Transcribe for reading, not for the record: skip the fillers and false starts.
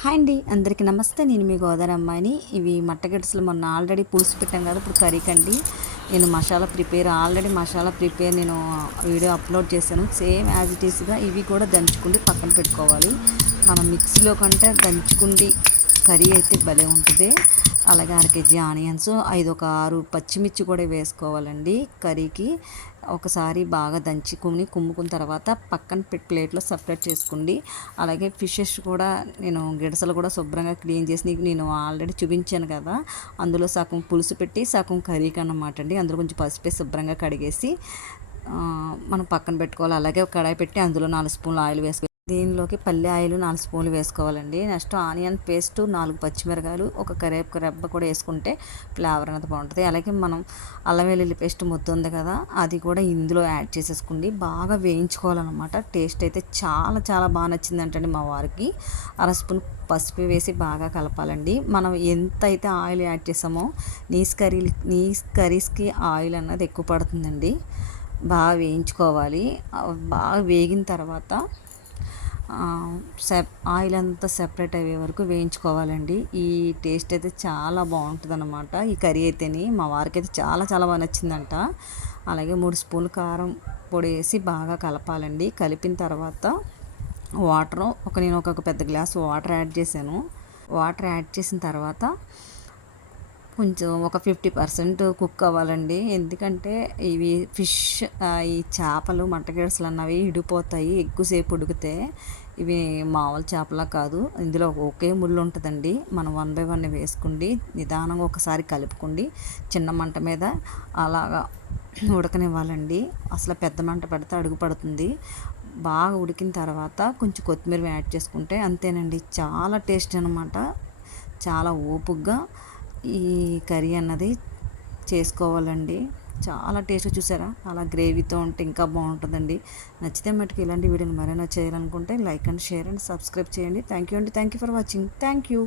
Hi అండి, అందరికీ నమస్తే. నేను మీ గోదావరి అమ్మాయిని. ఇవి మట్టగడ్డలు మొన్న ఆల్రెడీ పులుసు పెట్టాం కదా, ఇప్పుడు కర్రీకి అండి. నేను మసాలా ప్రిపేర్ నేను వీడియో అప్లోడ్ చేశాను. సేమ్ యాజ్ ఇట్ ఈస్గా ఇవి కూడా దంచుకుండి పక్కన పెట్టుకోవాలి. మనం మిక్సీలో కంటే దంచుకుండి కర్రీ అయితే భలే ఉంటుంది. అలాగే 1/2 కేజీ ఆనియన్స్, 6 పచ్చిమిర్చి కూడా వేసుకోవాలండి కర్రీకి. ఒకసారి బాగా కుమ్ముకున్న తర్వాత పక్కన ప్లేట్లో సపరేట్ చేసుకోండి. అలాగే ఫిషెస్ కూడా నేను గిడసలు కూడా శుభ్రంగా క్లీన్ చేసి నేను ఆల్రెడీ చూపించాను కదా, అందులో సగం పులుసు పెట్టి సగం కర్రీకి అన్నమాట అండి. అందులో కొంచెం పసుపు శుభ్రంగా కడిగేసి మనం పక్కన పెట్టుకోవాలి. అలాగే ఒక కడాయి పెట్టి అందులో 4 స్పూన్లు ఆయిల్ వేసుకోవాలి. దీనిలోకి పల్లి ఆయిల్ 4 స్పూన్లు వేసుకోవాలండి. నెక్స్ట్ ఆనియన్ పేస్ట్, 4 పచ్చిమిరకాయలు, ఒక కరివేపాకు రెబ్బ కూడా వేసుకుంటే ఫ్లేవర్ అనేది బాగుంటుంది. అలాగే మనం అల్లం వెల్లుల్లి పేస్ట్ ముద్ద ఉంది కదా, అది కూడా ఇందులో యాడ్ చేసేసుకోండి. బాగా వేయించుకోవాలన్నమాట. టేస్ట్ అయితే చాలా చాలా బాగా నచ్చిందంటండి మా వారికి. 1 స్పూన్ పసుపు వేసి బాగా కలపాలండి. మనం ఎంత అయితే ఆయిల్ యాడ్ చేసామో నీస్ కర్రీస్కి ఆయిల్ అన్నది ఎక్కువ పడుతుందండి. బాగా వేయించుకోవాలి. బాగా వేగిన తర్వాత ఆయిల్ అంతా సెపరేట్ అయ్యే వరకు వేయించుకోవాలండి. ఈ టేస్ట్ అయితే చాలా బాగుంటుంది అనమాట. ఈ కర్రీ అయితేని మా వారికి అయితే చాలా చాలా బాగా నచ్చిందంట. అలాగే 3 స్పూన్లు కారం పొడి వేసి బాగా కలపాలండి. కలిపిన తర్వాత నేను ఒక పెద్ద గ్లాస్ వాటర్ యాడ్ చేశాను. వాటర్ యాడ్ చేసిన తర్వాత కొంచెం ఒక 50% కుక్ అవ్వాలండి. ఎందుకంటే ఇవి ఈ చేపలు మట్టగెడసలు అన్నవి ఇడిపోతాయి ఎక్కువసేపు ఉడికితే. ఇవి మామూలు చేపలా కాదు, ఇందులో ఒకే ముళ్ళు ఉంటుందండి. మనం 1 బై 1 వేసుకోండి. నిదానంగా ఒకసారి కలుపుకోండి. చిన్న మంట మీద అలాగా ఉడకనివ్వాలండి. అసలు పెద్ద మంట పెడితే అడుగు పడుతుంది. బాగా ఉడికిన తర్వాత కొంచెం కొత్తిమీర యాడ్ చేసుకుంటే అంతేనండి, చాలా టేస్ట్ అనమాట. చాలా ఓపుగ్గా ఈ కర్రీ అన్నది చేసుకోవాలండి. చాలా టేస్ట్, చూసారా అలా గ్రేవీతో ఉంటే ఇంకా బాగుంటుందండి. నచ్చితే మటుకు ఇలాంటి వీడియోని మరైనా చేయాలనుకుంటే like and share and subscribe చేయండి. థ్యాంక్ యూ అండి. Thank you for watching. Thank you.